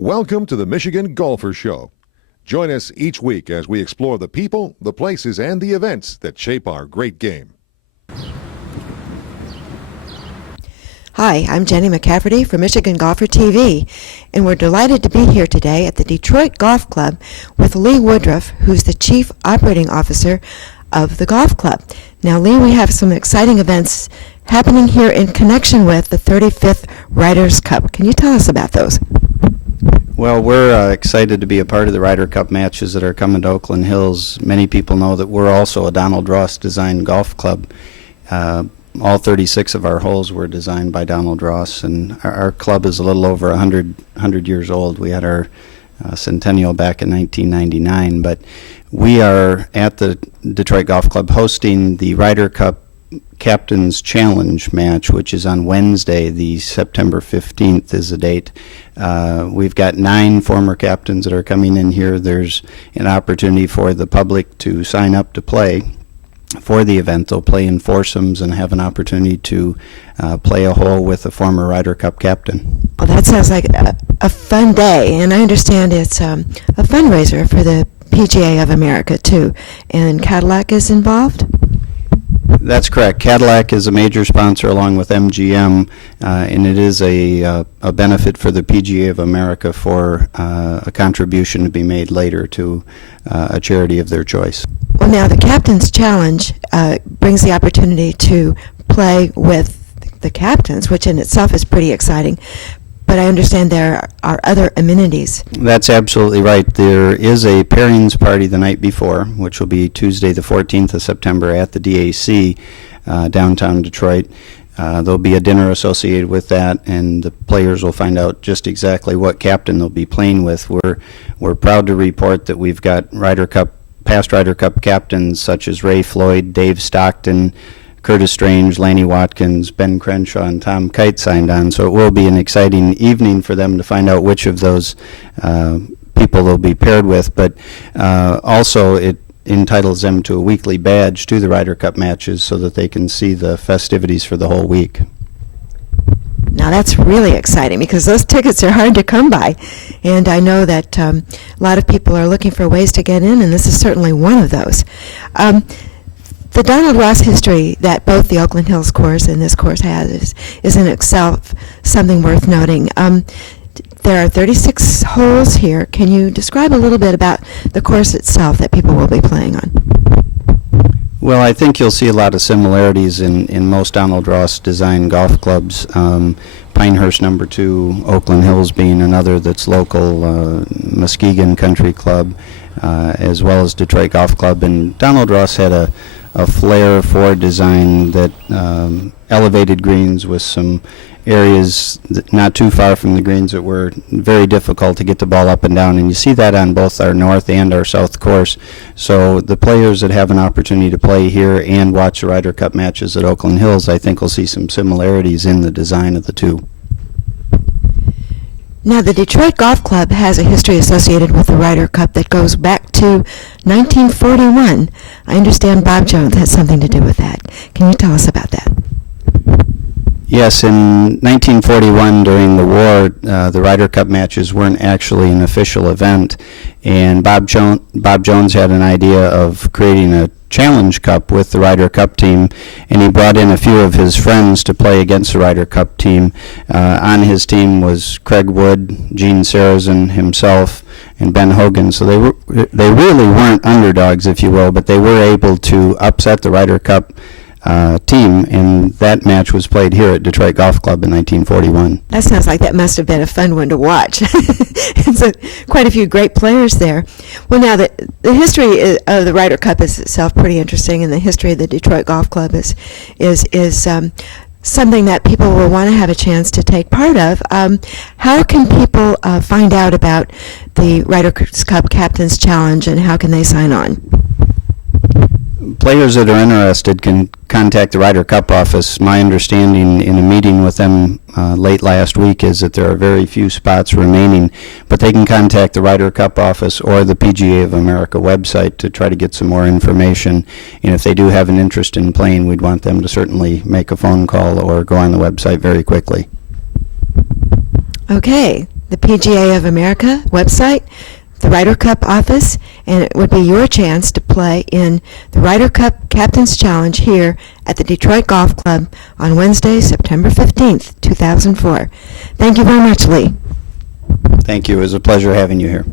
Welcome to the Michigan Golfer Show. Join us each week as we explore the people, the places, and the events that shape our great game. Hi, I'm Jennie McCafferty from Michigan Golfer TV, and we're delighted to be here today at the Detroit Golf Club with Lee Woodruff, who's the Chief Operating Officer of the golf club. Now, Lee, we have some exciting events happening here in connection with the 35th Ryder Cup. Can you tell us about those? Well, we're excited to be a part of the Ryder Cup matches that are coming to Oakland Hills. Many people know that we're also a Donald Ross designed golf club. All 36 of our holes were designed by Donald Ross, and our club is a little over 100 years old. We had our centennial back in 1999, but we are at the Detroit Golf Club hosting the Ryder Cup Captain's Challenge match, which is on Wednesday, the September 15th is the date. We've got 9 former captains that are coming in here. There's an opportunity for the public to sign up to play for the event. They'll play in foursomes and have an opportunity to play a hole with a former Ryder Cup captain. Well, that sounds like a fun day, and I understand it's a fundraiser for the PGA of America, too, and Cadillac is involved? That's correct. Cadillac is a major sponsor along with MGM, and it is a benefit for the PGA of America for a contribution to be made later to a charity of their choice. Well, now the Captain's Challenge brings the opportunity to play with the captains, which in itself is pretty exciting. But I understand there are other amenities. That's absolutely right. There is a Pairings Party the night before, which will be Tuesday the 14th of September at the DAC, downtown Detroit. There'll be a dinner associated with that, and the players will find out just exactly what captain they'll be playing with. We're proud to report that we've got past Ryder Cup captains such as Ray Floyd, Dave Stockton, Curtis Strange, Lanny Watkins, Ben Crenshaw, and Tom Kite signed on. So it will be an exciting evening for them to find out which of those people they'll be paired with. But also it entitles them to a weekly badge to the Ryder Cup matches so that they can see the festivities for the whole week. Now that's really exciting because those tickets are hard to come by, and I know that a lot of people are looking for ways to get in, and this is certainly one of those. The Donald Ross history that both the Oakland Hills course and this course has is in itself something worth noting. There are 36 holes here. Can you describe a little bit about the course itself that people will be playing on? Well, I think you'll see a lot of similarities in most Donald Ross designed golf clubs. Pinehurst number 2, Oakland Hills being another that's local, Muskegon Country Club, as well as Detroit Golf Club. And Donald Ross had a flair for design that elevated greens with some areas not too far from the greens that were very difficult to get the ball up and down, and you see that on both our north and our south course. So the players that have an opportunity to play here and watch the Ryder Cup matches at Oakland Hills, I think will see some similarities in the design of the two. Now, the Detroit Golf Club has a history associated with the Ryder Cup that goes back to 1941. I understand Bob Jones has something to do with that. Can you tell us about that? Yes, in 1941, during the war, the Ryder Cup matches weren't actually an official event, and Bob Jones had an idea of creating a Challenge Cup with the Ryder Cup team, and he brought in a few of his friends to play against the Ryder Cup team. On his team was Craig Wood, Gene Sarazen himself, and Ben Hogan. So they really weren't underdogs, if you will, but they were able to upset the Ryder Cup team, and that match was played here at Detroit Golf Club in 1941. That sounds like that must have been a fun one to watch. It's quite a few great players there. Well, now the history of the Ryder Cup is itself pretty interesting, and the history of the Detroit Golf Club is something that people will want to have a chance to take part of. How can people find out about the Ryder Cup Captain's Challenge, and how can they sign on? Players that are interested can contact the Ryder Cup office. My understanding in a meeting with them late last week is that there are very few spots remaining, but they can contact the Ryder Cup office or the PGA of America website to try to get some more information. And if they do have an interest in playing, we'd want them to certainly make a phone call or go on the website very quickly. Okay. the PGA of America website, the Ryder Cup office, and it would be your chance to play in the Ryder Cup Captain's Challenge here at the Detroit Golf Club on Wednesday, September 15th, 2004. Thank you very much, Lee. Thank you. It was a pleasure having you here.